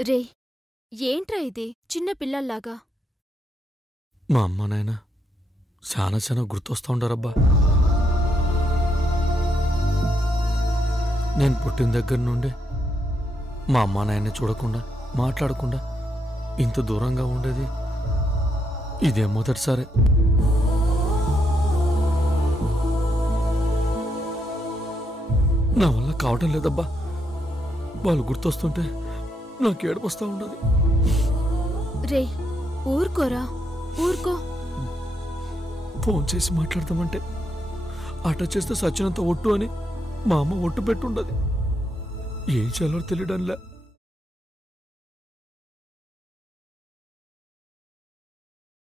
రే, ఏంట్రా ఇది చిన్న పిల్లల్లాగా? మా అమ్మ నాయన చాలా గుర్తొస్తా ఉండారబ్బా. నేను పుట్టిన దగ్గర నుండి మా అమ్మ నాయన్ని చూడకుండా మాట్లాడకుండా ఇంత దూరంగా ఉండేది ఇదే మొదటిసారి. నా వల్ల కావటం లేదబ్బా. వాళ్ళు గుర్తొస్తుంటే నాకు ఏడుపొస్తా ఉండదు. రే, ఊరుకోరా, ఊరుకో. ఫోన్ చేసి మాట్లాడతామంటే అట చేస్తే సచ్చినంత ఒట్టు అని మా అమ్మ ఒట్టు పెట్టుండదు. ఏం చేయాలో తెలియడంలే.